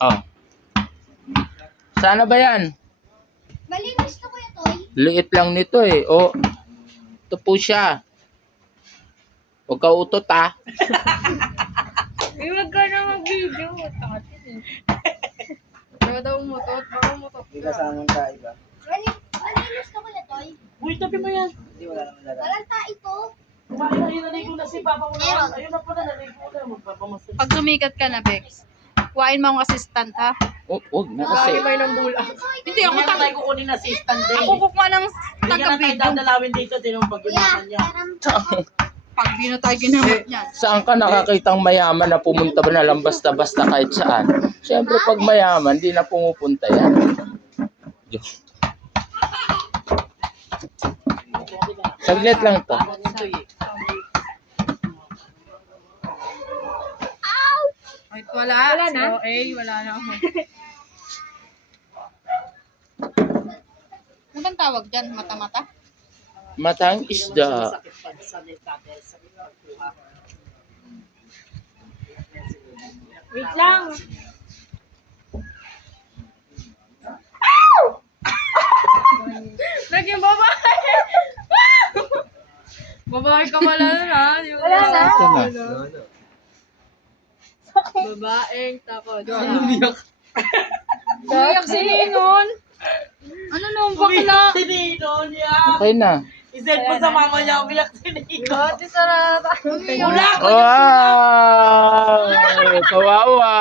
Oh. Sana ba yan? Malinis na Kuya Toy. Liit lang nito eh. Oh. Ito po siya. Huwag ka utot ah. Huwag ka na mag-video. Tatin eh. Baka daw umutot. Baka umutot Hindi ka. kasamang kaiba. Malinis na Kuya Toy. Uy, tabi mo yan. Hindi wala naman lalaki. Walang ito. Kumain na yun, naligo na si Papa mo Meron. naman. Ayun na pala, naligo na. Magpapamasal. Pag sumikat ka na, Bex, kuhain mo akong assistant, ha? Huwag na kasi. Lagi ng bulak. Hindi, ako Hindi na tayo kukunin na assistant day. Ako kukuha ng Hindi ka na tayo taga-video. dadalawin dito, tinong pag-unahan niya. Pag di na tayo ginamit niyan. Saan ka nakakitang mayaman na pumunta ba na lang basta-basta kahit saan? Siyempre pag mayaman, di na pumupunta yan. Diyos. Saglit lang to. Wait, wala na? So, wala na ako. Ano bang tawag dyan? Mata-mata? Matang isda. Sakit pag sa nilkate, sakit pagkuha. Wait lang. Naging babae! Babae ka pala nun, ha? Wala na. Ito na. Babaeng takot. Umiyak. Umiyak si Linon. Ano nung bakla? Si Nino niya. Okay na. Isend mo sa mama niya, umiyak si Nino. Ate Sarata. Umiyak! Wow! Kawawa!